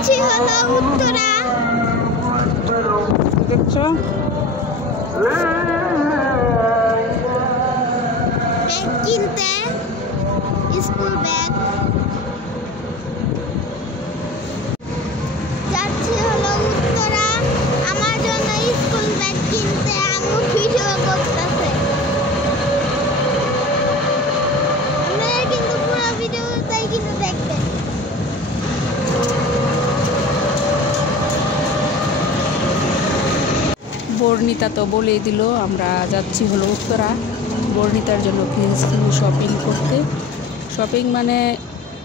যাচ্ছি হলো উত্তরা। দেখছো ব্যাগ কিনতে, স্কুল ব্যাগ। যাচ্ছি হলো উত্তরা আমার জন্য স্কুল ব্যাগ কিনতে। আম্মু ভিডিও করতেছে। আপনারা কিন্তু পুরো ভিডিওটাই কিন্তু দেখবেন। বর্ণিতা তো বলেই দিল আমরা যাচ্ছি হলো উত্তরা বর্ণিতার জন্য কিছু শপিং করতে। শপিং মানে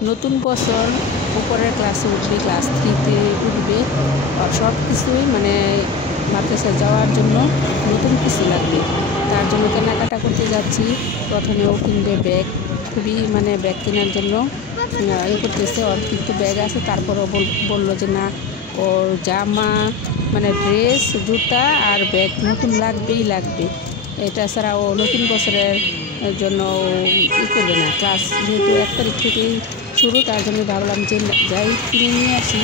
নতুন বছর উপরের ক্লাসে উঠবে, ক্লাস 3-তে উঠবে, সব কিছুই মানে মাদ্রাসায় যাওয়ার জন্য নতুন কিছু লাগবে। তার জন্য কেনাকাটা করতে যাচ্ছি। প্রথমেও কিনবে ব্যাগ, খুবই মানে ব্যাগ কেনার জন্য করতেছে। ওর কিন্তু ব্যাগ আছে, তারপরও বললো যে না ওর জামা মানে ড্রেস, জুতা আর ব্যাগ নতুন লাগবেই লাগবে। এটা ছাড়া ও নতুন বছরের জন্য করবে না। ক্লাস যেহেতু 1 তারিখ থেকেই শুরু, তার জন্য ভাবলাম যে যাই কিনে নিয়ে আসি।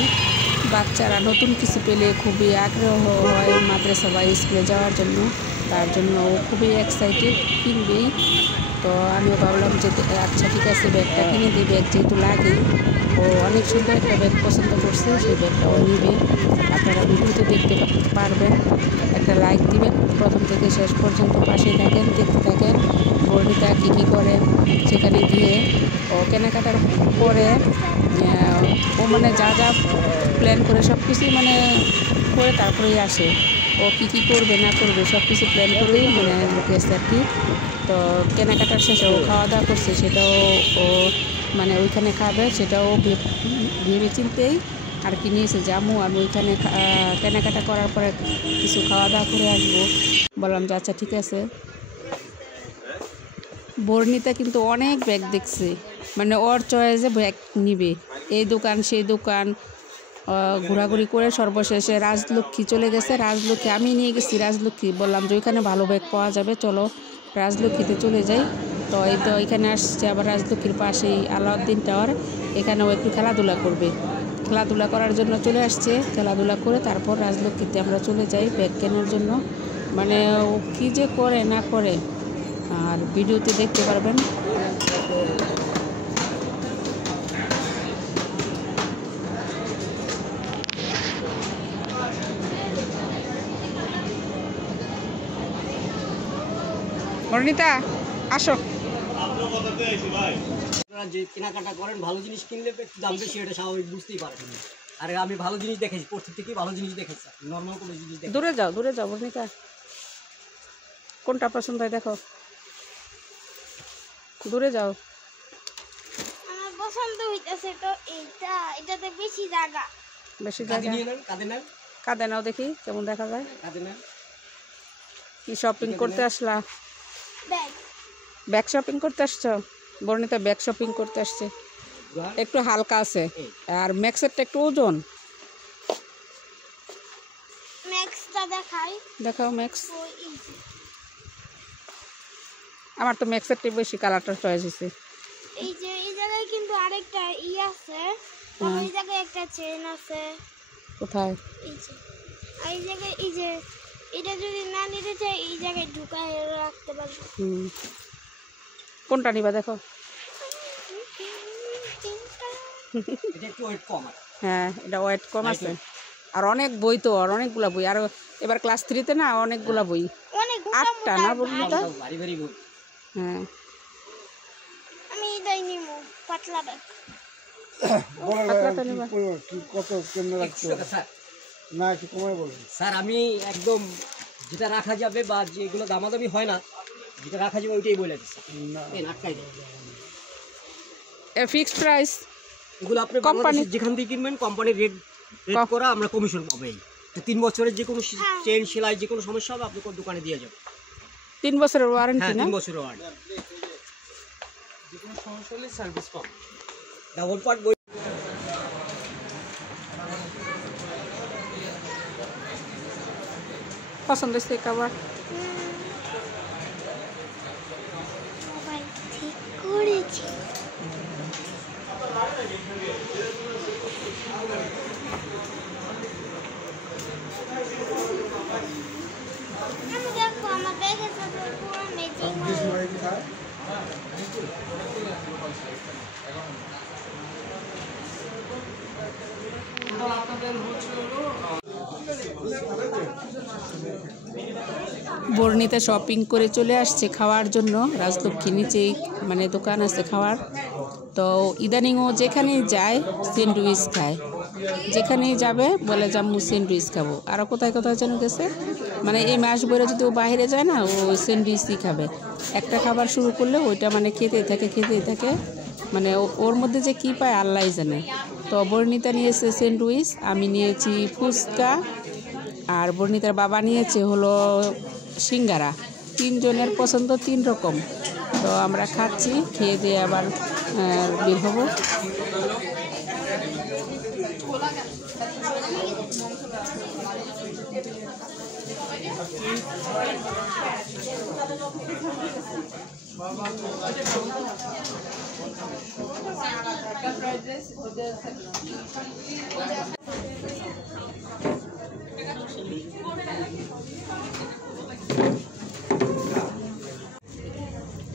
বাচ্চারা নতুন কিছু পেলে খুবই আগ্রহ হয় মাদ্রাসা বা স্কুলে যাওয়ার জন্য, তার জন্য ও খুবই এক্সাইটেড, কিনবেই। তো আমিও ভাবলাম যে আচ্ছা ঠিক আছে ব্যাগটা কিনে দিই, ব্যাগ যেহেতু লাগে। ও অনেক সুন্দর একটা ব্যাগ পছন্দ করছে, সেই ব্যাগটা ও নিবে। আপনারা ভিডিওতে দেখতে পারবেন, একটা লাইক দিবেন, প্রথম থেকে শেষ পর্যন্ত পাশে থাকেন, দেখতে থাকেন বর্ণিতা কী কী করে। সেখানে গিয়ে ও কেনাকাটার পরে ও মানে যা যা প্ল্যান করে সব কিছুই মানে করে তারপরেই আসে। ও কী কী করবে না করবে সব কিছু প্ল্যান করেই মানে গেছে আর কি। তো কেনাকাটার শেষে ও খাওয়া দাওয়া করছে, সেটাও ও মানে ওইখানে খাবে, সেটাও ভেবে চিন্তেই আর কি নিয়েছে জামু। আমি ওইখানে কেনাকাটা করার পরে কিছু খাওয়া দাওয়া করে আসবো। বললাম যে আচ্ছা ঠিক আছে। বর্ণিতা কিন্তু অনেক ব্যাগ দেখছে, মানে ওর চয়েসে ব্যাগ নিবে, এই দোকান সেই দোকান ঘোরাঘুরি করে সর্বশেষে রাজলক্ষ্মী চলে গেছে। রাজলক্ষ্মী আমি নিয়ে গেছি রাজলক্ষ্মী, বললাম যে ওইখানে ভালো ব্যাগ পাওয়া যাবে, চলো রাজলক্ষ্মীতে চলে যাই। তো এই তো এখানে আসছে আবার রাজলক্ষ্মীর পাশেই আলাউদ্দিন টাওয়ার, এখানেও একটু খেলাধুলা করবে। খেলাধুলা করার জন্য চলে আসছে, খেলাধুলা করে তারপর রাজলক্ষ্মীতে আমরা চলে যাই ব্যাগ কেনার জন্য। মানে ও কী যে করে না করে, আর ভিডিওতে দেখতে পারবেন। বর্ণিতা আসো। আপনারা যে কেনাকাটা করেন ভালো জিনিস কিনলে একটু দাম বেশি, এটা স্বাভাবিক, বুঝতেই পারবেন। আর আমি ভালো জিনিস দেখেছি, প্রত্যেক থেকেই ভালো জিনিস দেখেছি, নর্মাল কোনো জিনিস দেখেছি। দূরে যাও বর্ণিতা, কোনটা পছন্দ হয় দেখো, দূরে যাও। আমার পছন্দ হইতেছে তো এইটা, এটাতে বেশি জায়গা। কাঁদে নাও দেখি কেমন দেখা যায়। কি শপিং করতে আসলা? ব্যাগ শপিং করতে আসছো? বর্ণিতা ব্যাগ শপিং করতে আসছে, একটু হালকা আছে আর ম্যাক্সেরটা একটু ওজন। দেখাও ম্যাক্স। আমার তো ম্যাক্সেরটা বেশি কালারটা চয়েস হয়েছে। এই যে এই জায়গায় কিন্তু আরেকটা আছে, ওই জায়গায় একটা চেন আছে। কোথায়? এই জায়গায় এই যে এটা যদি না নিতে চাই এই জায়গায় ঢুকায় রাখতে পারবো। কোনটা নিবা দেখো। হ্যাঁ এটা ওয়েট কম আছে, আর অনেক বই তো, আর অনেকগুলা বই, আর এবার ক্লাস 3-তে না অনেকগুলা বই, 8টা না বর্ণিতা? হ্যাঁ আমি এটাই নিব, পাতলা ব্যাগ। স্যার আমি একদম যেটা রাখা যাবে বা যেগুলো দামাদামি হয় না, যেটা রাখা যাবে ওইটাই বলে দিচ্ছি। ফিক্সড প্রাইস, এগুলো আপনি কোম্পানি যেখান থেকে কিনবেন কোম্পানির রেট করা, আমরা কমিশন পাবো। এই 3 বছরের যে কোনো চেন সেলাই যে কোনো সমস্যা হবে আপনি কোন দোকানে দিয়ে যাবেন। 3 বছরের ওয়ারেন্টি না? 3 বছরের ওয়ারেন্টি, যে কোনো সমস্যা হলে সার্ভিস পাবো। ডাবল পার্ট বই পছন্দ হয়েছে কাবার? ঠিক করেছি। বর্ণিতে শপিং করে চলে আসছে খাওয়ার জন্য। রাজলক্ষ্মী নিচেই মানে দোকান আছে খাওয়ার। তো ইদানিং ও যেখানেই যায় স্যান্ডউইচ খায়, যেখানেই যাবে বলে জাম্মু স্যান্ডউইচ খাবো। আরও কোথায় কোথায় যেন গেছে, মানে এই মাস ভরে যদি ও বাইরে যায় না, ও স্যান্ডউইচই খাবে। একটা খাবার শুরু করলে ওইটা মানে খেতেই থাকে, মানে ওর মধ্যে যে কী পায় আল্লাহই জানে। তো বর্ণিতা নিয়েছে স্যান্ডউইচ, আমি নিয়েছি ফুচকা, আর বর্ণিতার বাবা নিয়েছে হলো সিঙ্গারা। তিনজনের পছন্দ তিন রকম। তো আমরা খাচ্ছি, খেয়ে দিয়ে আবার বের হব।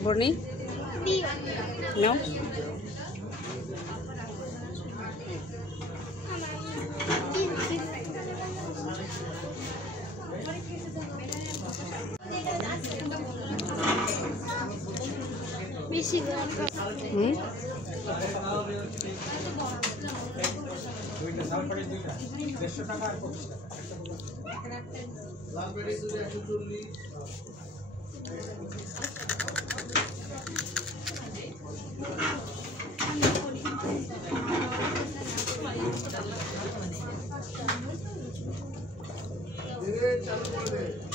বর্ণি নাও। বেশি চালু করে দে।